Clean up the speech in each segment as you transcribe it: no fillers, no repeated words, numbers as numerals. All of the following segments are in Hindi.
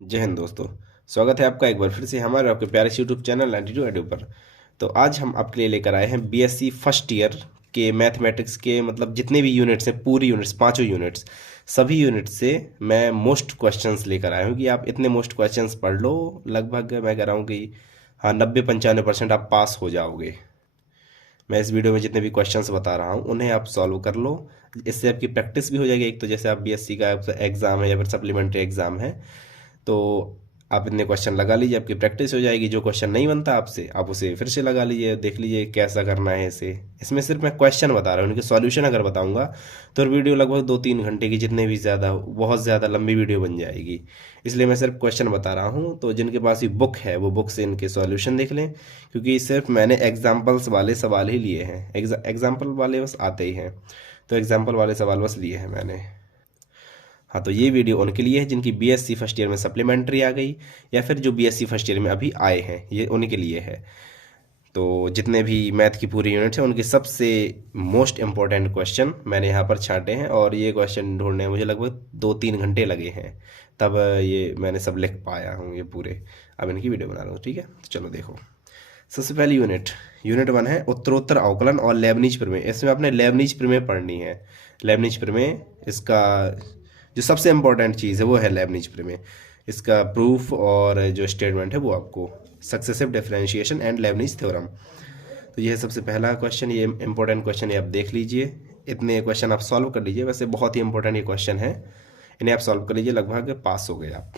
जय हिंद दोस्तों। स्वागत है आपका एक बार फिर से हमारे आपके प्यारे से यूट्यूब चैनल 92 एडू पर। तो आज हम आपके लिए लेकर आए हैं बीएससी फर्स्ट ईयर के मैथमेटिक्स के मतलब जितने भी यूनिट्स हैं, पूरी यूनिट्स, पांचों यूनिट्स, सभी यूनिट्स से मैं मोस्ट क्वेश्चंस लेकर आया हूँ कि आप इतने मोस्ट क्वेश्चंस पढ़ लो। लगभग मैं कह रहा हूँ कि हाँ 90-95% आप पास हो जाओगे। मैं इस वीडियो में जितने भी क्वेश्चंस बता रहा हूँ उन्हें आप सॉल्व कर लो। इससे आपकी प्रैक्टिस भी हो जाएगी। एक तो जैसे आप बीएससी का एग्ज़ाम है या फिर सप्लीमेंट्री एग्ज़ाम है, तो आप इतने क्वेश्चन लगा लीजिए, आपकी प्रैक्टिस हो जाएगी। जो क्वेश्चन नहीं बनता आपसे, आप उसे फिर से लगा लीजिए, देख लीजिए कैसा करना है इसे। इसमें सिर्फ मैं क्वेश्चन बता रहा हूँ, उनके सॉल्यूशन अगर बताऊंगा तो वीडियो लगभग 2-3 घंटे की, जितने भी ज़्यादा, बहुत ज़्यादा लंबी वीडियो बन जाएगी। इसलिए मैं सिर्फ क्वेश्चन बता रहा हूँ। तो जिनके पास ये बुक है वो बुक से इनके सॉल्यूशन देख लें, क्योंकि सिर्फ मैंने एग्जाम्पल्स वाले सवाल ही लिए हैं। एग्जाम्पल वाले बस आते ही हैं, तो एग्जाम्पल वाले सवाल बस लिए हैं मैंने। हाँ, तो ये वीडियो उनके लिए है जिनकी बीएससी फर्स्ट ईयर में सप्लीमेंट्री आ गई, या फिर जो बीएससी फर्स्ट ईयर में अभी आए हैं, ये उनके लिए है। तो जितने भी मैथ की पूरी यूनिट है उनके सबसे मोस्ट इम्पोर्टेंट क्वेश्चन मैंने यहाँ पर छांटे हैं, और ये क्वेश्चन ढूंढने में मुझे लगभग 2-3 घंटे लगे हैं। तब ये मैंने सब लिख पाया हूँ ये पूरे। अब इनकी वीडियो बना रहा हूँ, ठीक है। तो चलो देखो। सबसे पहली यूनिट 1 है उत्तरोत्तर अवकलन और लेबनिज प्रमेय। इसमें आपने लेबनिज प्रमेय पढ़नी है। लेबनिज प्रमेय, इसका जो सबसे इम्पोर्टेंट चीज़ है वो है लेबनिज प्रमेय। इसका प्रूफ और जो स्टेटमेंट है वो आपको successive differentiation and Lebanese theorem. तो ये है सबसे पहला क्वेश्चन। ये इंपॉर्टेंट क्वेश्चन है, आप देख लीजिए। इतने क्वेश्चन आप सॉल्व कर लीजिए। वैसे बहुत ही इंपॉर्टेंट ये क्वेश्चन है, इन्हें आप सॉल्व कर लीजिए, लगभग पास हो गए आप।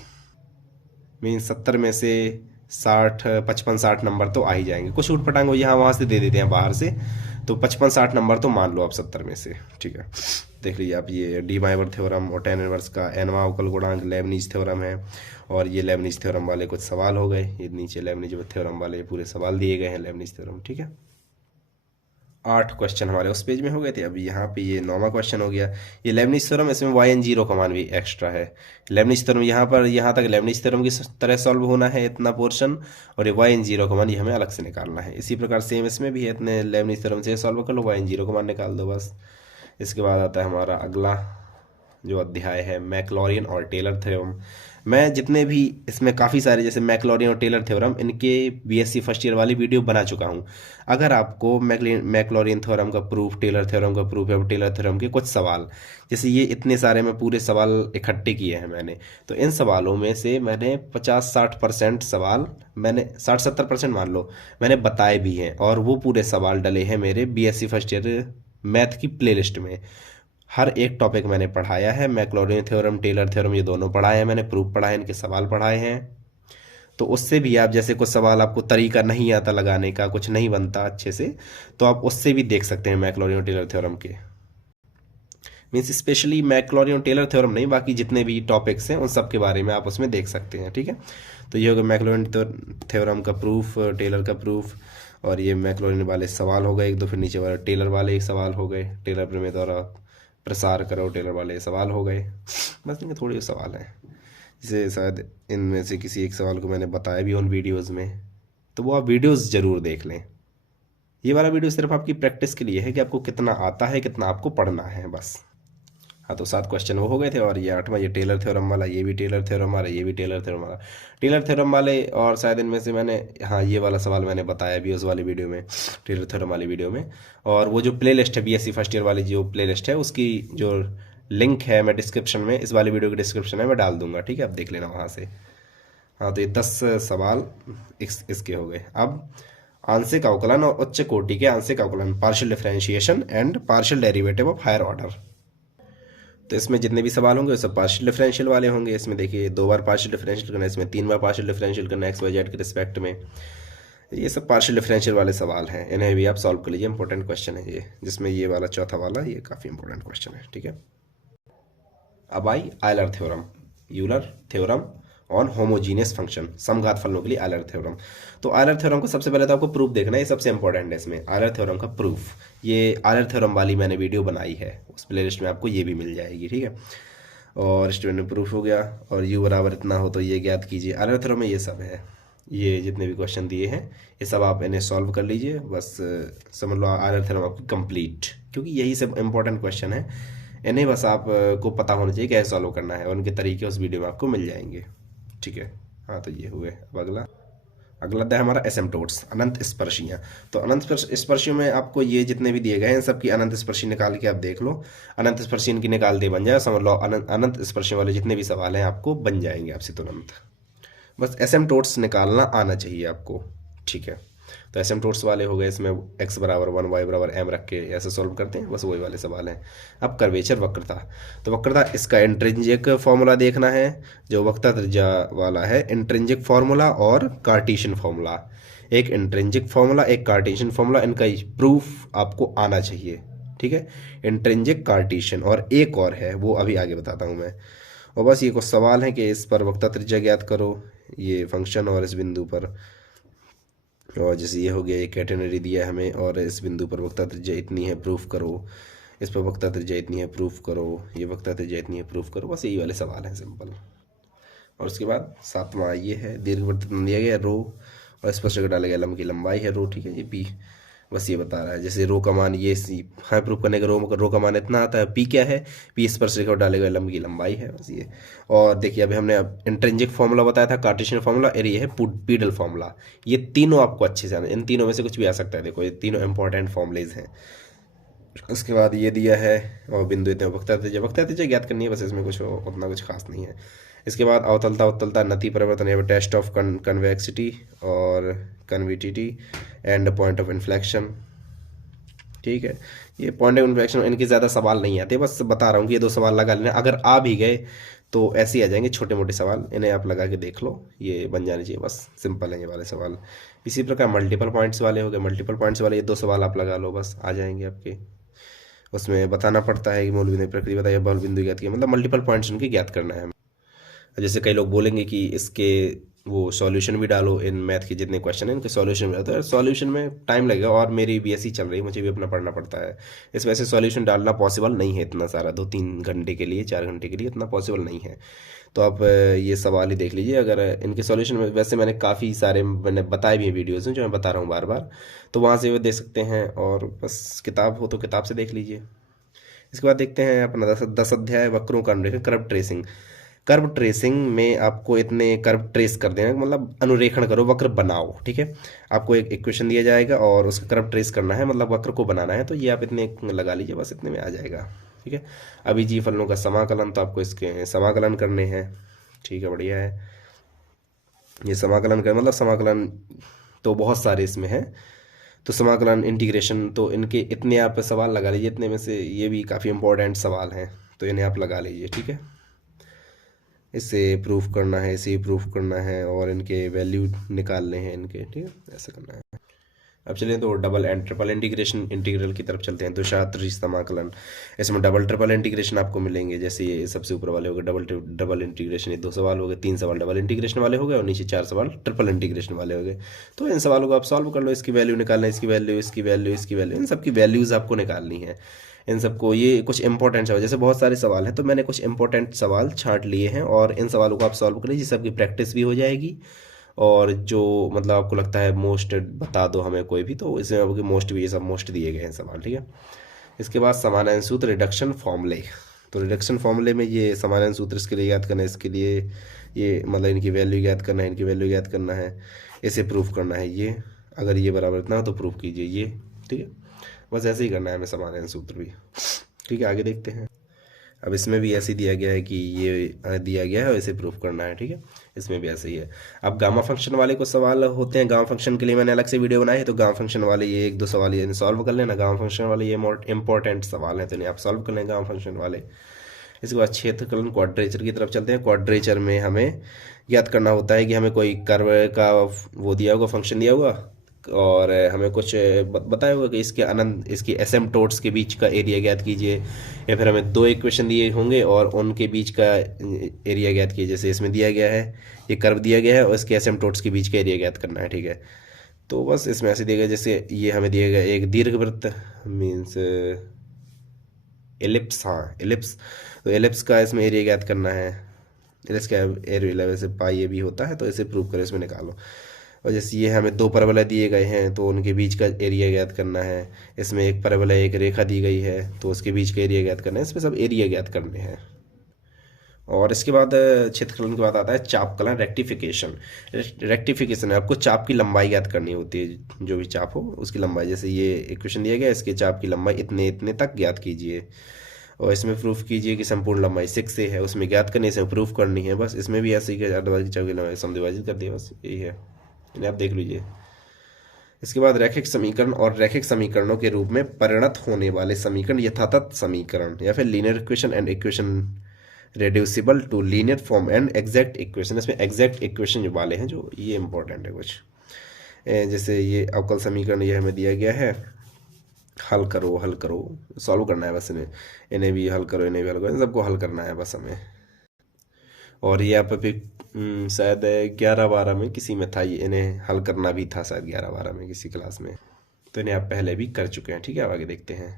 मीन 70 में से 60, 55-60 नंबर तो आ ही जाएंगे। कुछ उठ पटांग यहाँ वहाँ से दे देते हैं बाहर से, तो 55-60 नंबर तो मान लो आप 70 में से, ठीक है। देख लीजिए आप, ये डी माइवर थ्योरम और टेन इनवर्स का एनवा अवकल गुणांक लेबनीज थ्योरम है। और ये लेबनीज थ्योरम वाले कुछ सवाल हो गए। ये नीचे लेबनीज थ्योरम वाले पूरे सवाल दिए गए हैं लेबनीज थ्योरम, ठीक है। 8 क्वेश्चन हमारे उस पेज में हो गए थे। अभी यहाँ पे ये 9वां क्वेश्चन हो गया। ये लेबनिज थ्योरम, इसमें y n0 का मान भी एक्स्ट्रा है। लेबनिज थ्योरम यहाँ पर, यहाँ तक लेबनिज थ्योरम की तरह सॉल्व होना है इतना पोर्शन, और ये y n0 का मान ये हमें अलग से निकालना है। इसी प्रकार सेम इसमें भी है, इतने लेबनिज थ्योरम से सॉल्व कर लो, y n0 का मान निकाल दो बस। इसके बाद आता है हमारा अगला जो अध्याय है मैक्लॉरियन और टेलर थ्योरम। मैं जितने भी इसमें काफ़ी सारे, जैसे मैक्लॉरियन और टेलर थ्योरम, इनके बीएससी फर्स्ट ईयर वाली वीडियो बना चुका हूँ। अगर आपको मैक्लॉरियन थ्योरम का प्रूफ, टेलर थ्योरम का प्रूफ, या टेलर थ्योरम के कुछ सवाल, जैसे ये इतने सारे मैं पूरे सवाल इकट्ठे किए हैं मैंने, तो इन सवालों में से मैंने 50-60% सवाल, मैंने 60-70% मान लो, मैंने बताए भी हैं। और वो पूरे सवाल डले हैं मेरे बीएससी फर्स्ट ईयर मैथ की प्लेलिस्ट में। हर एक टॉपिक मैंने पढ़ाया है। मैक्लॉरिन थ्योरम, टेलर थ्योरम, ये दोनों पढ़ाए हैं मैंने, प्रूफ पढ़ाए, इनके सवाल पढ़ाए हैं। तो उससे भी आप, जैसे कुछ सवाल आपको तरीका नहीं आता लगाने का, कुछ नहीं बनता अच्छे से, तो आप उससे भी देख सकते हैं मैक्लॉरिन और टेलर थ्योरम के। मीन्स स्पेशली मैक्लॉरिन और टेलर थ्योरम नहीं, बाकी जितने भी टॉपिक्स हैं उन सब के बारे में आप उसमें देख सकते हैं, ठीक है। तो ये हो गया मैक्लॉरिन थ्योरम का प्रूफ, टेलर का प्रूफ, और ये मैक्लॉरिन वाले सवाल हो गए एक दो। फिर नीचे वाले टेलर वाले एक सवाल हो गए, टेलर प्रमेय द्वारा प्रसार करो, टेलर वाले सवाल हो गए। बस इनके थोड़े सवाल हैं, जैसे शायद इनमें से किसी एक सवाल को मैंने बताया भी उन वीडियोज़ में, तो वो आप वीडियोज़ ज़रूर देख लें। ये वाला वीडियो सिर्फ आपकी प्रैक्टिस के लिए है कि आपको कितना आता है, कितना आपको पढ़ना है, बस। हाँ, तो 7 क्वेश्चन वो हो गए थे। और ये 8वां, ये टेलर थ्योरम वाला, ये भी टेलर थ्योरम वाला, ये भी टेलर थ्योरम वाला। टेलर थ्योरम वाले, और शायद इनमें से मैंने, हाँ, ये वाला सवाल मैंने बताया भी उस वाली वीडियो में, टेलर थ्योरम वाली वीडियो में। और वो जो प्ले लिस्ट है बीएससी फर्स्ट ईयर वाली, जो प्ले लिस्ट है उसकी जो लिंक है मैं डिस्क्रिप्शन में, इस वाली वीडियो के डिस्क्रिप्शन में मैं डाल दूंगा, ठीक है, आप देख लेना वहाँ से। हाँ, तो ये 10 सवाल इसके हो गए। अब आंशिक अवकलन और उच्च कोटि के आंशिक अवकलन, partial differentiation and partial derivative of higher order. तो इसमें जितने भी सवाल होंगे वो सब पार्शियल डिफरेंशियल वाले होंगे। इसमें देखिए 2 बार पार्शियल डिफरेंशियल करना है, इसमें 3 बार पार्शियल डिफरेंशियल करना है एक्स वाई जेड के रिस्पेक्ट में। ये सब पार्शियल डिफरेंशियल वाले सवाल हैं, इन्हें भी आप सॉल्व कर लीजिए। इंपॉर्टेंट क्वेश्चन है ये, जिसमें ये वाला चौथा वाला ये काफ़ी इंपॉर्टेंट क्वेश्चन है, ठीक है। अब आई Euler theorem, Euler theorem on homogeneous function, समघात फलनों के लिए आयलर थ्योरम। तो आयलर थ्योरम को सबसे पहले तो आपको प्रूफ देखना है, ये सबसे इंपॉर्टेंट है इसमें, आयलर थ्योरम का प्रूफ। ये आयलर थ्योरम वाली मैंने वीडियो बनाई है, उस प्लेलिस्ट में आपको ये भी मिल जाएगी, ठीक है। और स्टूडेंट प्रूफ हो गया। और यू बराबर इतना हो तो ये ज्ञात कीजिए। आयलर थ्योरम में ये सब है, ये जितने भी क्वेश्चन दिए हैं ये सब आप इन्हें सॉल्व कर लीजिए, बस समझ लो आयलर थ्योरम आपकी कंप्लीट, क्योंकि यही सब इंपॉर्टेंट क्वेश्चन है। इन्हें बस आप को पता होना चाहिए कैसे सॉल्व करना है, और उनके तरीके उस वीडियो में आपको मिल जाएंगे, ठीक है। हाँ तो ये हुए। अब अगला अगला अध्याय हमारा एसिम्प्टोट्स, अनंत स्पर्शियाँ। तो अनंत स्पर्शियों में आपको ये जितने भी दिए गए हैं सबकी अनंत स्पर्शी निकाल के आप देख लो, अनंत स्पर्शी इनकी निकाल दे बन जाए, समझ लो अनंत स्पर्शियों वाले जितने भी सवाल हैं आपको बन जाएंगे आपसे तुरंत। बस एसिम्प्टोट्स निकालना आना चाहिए आपको, ठीक है। तो एसिम्प्टोट्स वाले हो गए, इसमें x बराबर 1 y बराबर m रख के ऐसे सॉल्व करते हैं, बस वही वाले सवाल हैं। अब कर्वेचर वक्रता, तो वक्रता इसका इंट्रिंसिक फार्मूला देखना है, जो वक्रता त्रिज्या वाला है, इंट्रिंसिक फार्मूला और कार्टेशियन फार्मूला। एक इंट्रिंसिक फार्मूला एक कार्टेशियन फार्मूला, इनका प्रूफ आपको आना चाहिए, ठीक है। इंट्रिंसिक कार्टेशियन और एक और है वो अभी आगे बताता हूँ मैं। और बस ये कुछ सवाल हैं कि इस पर वक्रता त्रिज्या ज्ञात करो, ये फंक्शन और इस बिंदु पर, और जैसे ये हो गया, ये कैटेनरी दिया है हमें, और इस बिंदु पर वक्रता त्रिज्या इतनी है प्रूफ करो, इस पर वक्रता त्रिज्या इतनी है प्रूफ करो, ये वक्रता त्रिज्या इतनी है प्रूफ करो, बस यही वाले सवाल हैं सिंपल। और उसके बाद सातवां ये है, दीर्घवृत्त दिया गया रो और स्पष्ट डाला गया लंब की लंबाई है रो, ठीक है। ये पी बस ये बता रहा है, जैसे रो का मान ये सी, हाँ प्रूफ करने का रो का मान इतना आता है, पी क्या है, पी स्पर्श रेखा डाले गए लंब की लंबाई है, बस ये। और देखिए अभी हमने इंट्रिंसिक फार्मूला बताया था, कार्टेशियन फार्मूला, और ये है पीडल फार्मूला। ये तीनों आपको अच्छे से आना, इन तीनों में से कुछ भी आ सकता है, देखो ये तीनों इंपॉर्टेंट फॉर्मूलेज हैं। उसके बाद ये दिया है और बिंदु इतने वक्रता त्रिज्या ज्ञात करनी है, बस इसमें कुछ उतना कुछ खास नहीं है। इसके बाद अवतलता उत्तलता नति परिवर्तन या टेस्ट ऑफ कन्वेक्सिटी और कन्विटिटी एंड पॉइंट ऑफ इन्फ्लेक्शन, ठीक है। ये पॉइंट ऑफ इन्फ्लेक्शन इनके ज़्यादा सवाल नहीं आते, बस बता रहा हूँ कि ये दो सवाल लगा लेना, अगर आ भी गए तो ऐसे ही आ जाएंगे, छोटे मोटे सवाल, इन्हें आप लगा के देख लो, ये बन जाने चाहिए, बस सिंपल है ये वाले सवाल। इसी प्रकार मल्टीपल पॉइंट्स वाले हो गए, मल्टीपल पॉइंट्स वाले ये दो सवाल आप लगा लो, बस आ जाएंगे आपके। उसमें बताना पड़ता है कि मूल बिंदु प्रक्रिया बताइए, बल बिंदु ज्ञात किया, मतलब मल्टीपल पॉइंट्स उनके ज्ञात करना है। जैसे कई लोग बोलेंगे कि इसके वो सॉल्यूशन भी डालो, इन मैथ के जितने क्वेश्चन हैं इनके सॉल्यूशन भी डालो, तो सॉल्यूशन में टाइम लगेगा, और मेरी बीएससी चल रही है, मुझे भी अपना पढ़ना पड़ता है, इस वजह से सॉल्यूशन डालना पॉसिबल नहीं है इतना सारा, 2-3 घंटे के लिए 4 घंटे के लिए इतना पॉसिबल नहीं है। तो आप ये सवाल ही देख लीजिए, अगर इनके सॉल्यूशन में, वैसे मैंने काफ़ी सारे मैंने बताए भी हैं वीडियोज़ में जो मैं बता रहा हूँ बार बार, तो वहाँ से वो देख सकते हैं, और बस किताब हो तो किताब से देख लीजिए। इसके बाद देखते हैं अपना 10 अध्याय वक्रों का अनुरेखण, कर्व ट्रेसिंग। कर्व ट्रेसिंग में आपको इतने कर्व ट्रेस कर देना, मतलब अनुरेखण करो, वक्र बनाओ, ठीक है। आपको एक इक्वेशन दिया जाएगा और उसका कर्व ट्रेस करना है, मतलब वक्र को बनाना है, तो ये आप इतने लगा लीजिए, बस इतने में आ जाएगा, ठीक है। अभी जी फलनों का समाकलन, तो आपको इसके समाकलन करने हैं, ठीक है, बढ़िया है। ये समाकलन कर, मतलब समाकलन तो बहुत सारे इसमें हैं, तो समाकलन इंटीग्रेशन, तो इनके इतने आप सवाल लगा लीजिए, इतने में से ये भी काफ़ी इंपॉर्टेंट सवाल हैं, तो इन्हें आप लगा लीजिए, ठीक है। इसे प्रूफ करना है, इसे प्रूफ करना है, और इनके वैल्यू निकालने हैं इनके, ठीक है, ऐसा करना है। अब चलें तो double and triple integration, integral की तरफ चलते हैं। द्विशात समाकलन, इसमें डबल ट्रिपल इंटीग्रेशन आपको मिलेंगे, जैसे ये सबसे ऊपर वाले हो गए डबल इंटीग्रेशन, ये 2 सवाल हो गए, 3 सवाल डबल इंटीग्रेशन वाले हो गए, और नीचे 4 सवाल ट्रिपल इंटीग्रेशन वाले हो गए। तो इन सवालों को आप सॉल्व कर लो, इसकी वैल्यू निकालना, इसकी वैल्यू, इसकी वैल्यू, इसकी वैल्यू, इन सबकी वैल्यूज़ आपको निकालनी है। इन सबको, ये कुछ इंपॉर्टेंट सवाल, जैसे बहुत सारे सवाल हैं, तो मैंने कुछ इंपॉर्टेंट सवाल छांट लिए हैं, और इन सवालों को आप सॉल्व कर लीजिए, सबकी प्रैक्टिस भी हो जाएगी, और जो मतलब आपको लगता है मोस्ट बता दो हमें कोई भी, तो इसमें आपके मोस्ट भी, ये सब मोस्ट दिए गए हैं सवाल, ठीक है। इसके बाद समानयन सूत्र, रिडक्शन फॉर्मूले, तो रिडक्शन फॉर्मूले में ये समानयन सूत्र इसके लिए याद करना है, इसके लिए ये मतलब इनकी वैल्यू याद करना है, इनकी वैल्यू याद करना है, इसे प्रूफ करना है, ये अगर ये बराबर इतना हो तो प्रूफ कीजिए ये, ठीक है। बस ऐसे ही करना है हमें समानयन सूत्र भी, ठीक है। आगे देखते हैं। अब इसमें भी ऐसे दिया गया है कि ये दिया गया है और इसे प्रूफ करना है, ठीक है। इसमें भी ऐसे ही है। अब गामा फंक्शन वाले को सवाल होते हैं, गामा फंक्शन के लिए मैंने अलग से वीडियो बनाई है, तो गामा फंक्शन वाले ये 1-2 सवाल ये सॉल्व कर लेना, गामा फंक्शन वाले ये इंपॉर्टेंट सवाल हैं, तो इन्हें आप सॉल्व कर लें गामा फंक्शन वाले। इसके बाद क्षेत्रफलन क्वाड्रेचर की तरफ चलते हैं। क्वाड्रेचर में हमें याद करना होता है कि हमें कोई कर्व का वो दिया होगा, फंक्शन दिया होगा, और हमें कुछ बताया होगा कि इसके अनंत, इसकी एसिम्प्टोट्स के बीच का एरिया ज्ञात कीजिए, या फिर हमें 2 इक्वेशन दिए होंगे और उनके बीच का एरिया ज्ञात कीजिए। जैसे इसमें दिया गया है, ये कर्व दिया गया है और इसके एसिम्प्टोट्स के बीच का एरिया ज्ञात करना है, ठीक है। तो बस इसमें ऐसे दिया गया, जैसे ये हमें दिया गया एक दीर्घवृत्त, मीन्स एलिप्स, हाँ एलिप्स, तो एलिप्स का इसमें एरिया ज्ञात करना है, एलिप्स का एरिया वैसे पाई ये भी होता है, तो इसे प्रूव करें, इसमें निकालो। और जैसे ये हमें 2 परवलय दिए गए हैं, तो उनके बीच का एरिया ज्ञात करना है। इसमें एक परवलय, एक रेखा दी गई है, तो उसके बीच का एरिया ज्ञात करना है, इसमें सब एरिया ज्ञात करने हैं। और इसके बाद क्षेत्रफलन के बाद आता है चापकलन रेक्टिफिकेशन। रेक्टिफिकेशन है, आपको चाप की लंबाई ज्ञात करनी होती है, जो भी चाप हो उसकी लंबाई। जैसे ये इक्वेशन दिया गया, इसके चाप की लंबाई इतने इतने तक ज्ञात कीजिए, और इसमें प्रूफ कीजिए कि संपूर्ण लंबाई 6 से है, उसमें ज्ञात करने से प्रूफ करनी है। बस इसमें भी ऐसे ही अर्धवार्षिक चाप की लंबाई समविभाजित कर दिया, बस यही है, इन्हें आप देख लीजिए। इसके बाद रैखिक समीकरण और रैखिक समीकरणों के रूप में परिणत होने वाले समीकरण यथातथ समीकरण या फिर linear equation and equation reducible to linear form and exact equation. इसमें एग्जैक्ट इक्वेशन जो वाले हैं, जो ये इंपॉर्टेंट है कुछ। जैसे ये अवकल समीकरण ये हमें दिया गया है, हल करो सॉल्व करना है बस इन्हें, इन्हें भी हल करो, इन्हें भी हल करो, इन सबको हल करना है बस हमें। और ये आप अभी शायद 11-12 में किसी में था, ये इन्हें हल करना भी था शायद 11-12 में किसी क्लास में, तो इन्हें आप पहले भी कर चुके हैं। ठीक है, अब आगे देखते हैं।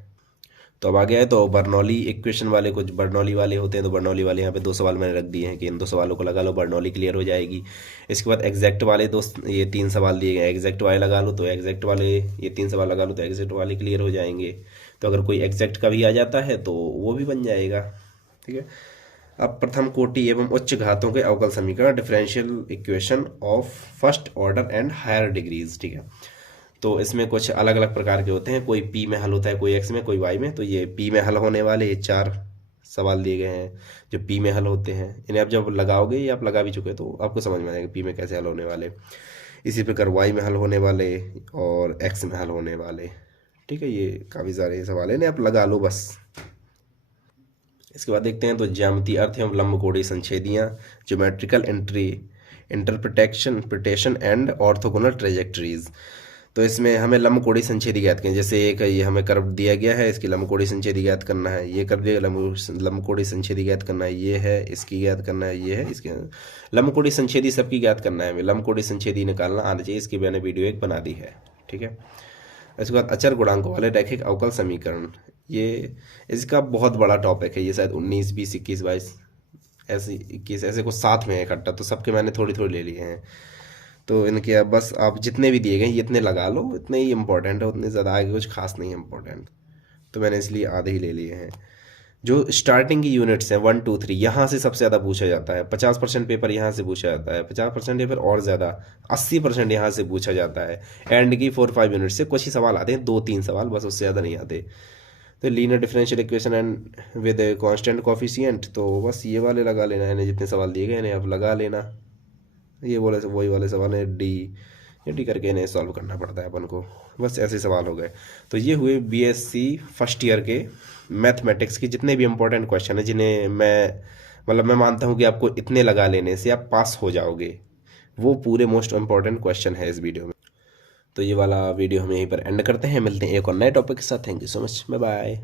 तो अब आगे है तो बर्नौली इक्वेशन वाले, कुछ बर्नौली वाले होते हैं, तो बर्नौली वाले यहाँ पे 2 सवाल मैंने रख दिए हैं कि इन 2 सवालों को लगा लो, बर्नौली क्लियर हो जाएगी। इसके बाद एग्जैक्ट वाले ये 3 सवाल दिए गए, एग्जैक्ट वाले लगा लो तो एग्जैक्ट वाले, ये 3 सवाल लगा लो तो एग्जैक्ट वाले क्लियर हो जाएंगे। तो अगर कोई एग्जैक्ट का भी आ जाता है तो वो भी बन जाएगा। ठीक है, अब प्रथम कोटि एवं उच्च घातों के अवकल समीकरण, differential equation of first order and higher degrees. ठीक है, तो इसमें कुछ अलग अलग प्रकार के होते हैं, कोई पी में हल होता है, कोई एक्स में, कोई वाई में। तो ये पी में हल होने वाले ये 4 सवाल दिए गए हैं जो पी में हल होते हैं। इन्हें आप जब लगाओगे, या आप लगा भी चुके तो आपको समझ में आएगा पी में कैसे हल होने वाले। इसी प्रकार वाई में हल होने वाले और एक्स में हल होने वाले। ठीक है, ये काफ़ी सारे सवाल हैं, इन्हें आप लगा लो बस। इसके बाद देखते हैं तो ज्यामितीय अर्थ एवं लंबकोणीय संच्छेदियाँ, geometrical interpretation and orthogonal trajectories. तो इसमें हमें लंबकोणीय संच्छेदी ज्ञात करनी, जैसे एक ये हमें कर्व दिया गया है, इसकी लंबकोणीय संच्छेदी ज्ञात करना है, ये कर्व दिया लंबकोणीय संच्छेदी ज्ञात करना है, ये है इसकी ज्ञात करना है, ये है इसके लंबकोणीय संच्छेदी सबकी ज्ञात करना है हमें। लंबकोणीय संच्छेदी निकालना आना चाहिए, इसकी मैंने वीडियो एक बना दी है। ठीक है, इसके बाद अचर गुणांकों वाले रैखिक अवकल समीकरण, ये इसका बहुत बड़ा टॉपिक है, ये शायद 19, 20, 21, 22 ऐसे 21 ऐसे कुछ साथ में है इकट्ठा, तो सबके मैंने थोड़ी थोड़ी ले लिए हैं। तो इनके अब बस आप जितने भी दिए गए ये इतने लगा लो, इतने ही इंपॉर्टेंट है, उतने ज़्यादा आगे कुछ खास नहीं है इंपॉर्टेंट, तो मैंने इसलिए आधे ही ले लिए हैं। जो स्टार्टिंग की यूनिट्स हैं 1, 2, 3, यहाँ से सबसे ज़्यादा पूछा जाता है। 50% पेपर यहाँ से पूछा जाता है, 50% या फिर और ज़्यादा 80% यहाँ से पूछा जाता है। एंड की 4-5 यूनिट से कुछ ही सवाल आते हैं, 2-3 सवाल बस, उससे ज़्यादा नहीं आते। तो linear differential equation and with constant coefficient, तो बस ये वाले लगा लेना है, जितने सवाल दिए गए इन्हें आप लगा लेना। ये बोले वही वाले सवाल है, डी करके इन्हें सॉल्व करना पड़ता है अपन को, बस ऐसे सवाल हो गए। तो ये हुए बीएससी फर्स्ट ईयर के मैथमेटिक्स के जितने भी इंपॉर्टेंट क्वेश्चन है, जिन्हें मैं मानता हूँ कि आपको इतने लगा लेने से आप पास हो जाओगे, वो पूरे मोस्ट इंपॉर्टेंट क्वेश्चन है इस वीडियो में। तो ये वाला वीडियो हम यहीं पर एंड करते हैं, मिलते हैं एक और नए टॉपिक के साथ। Thank you so much, bye bye.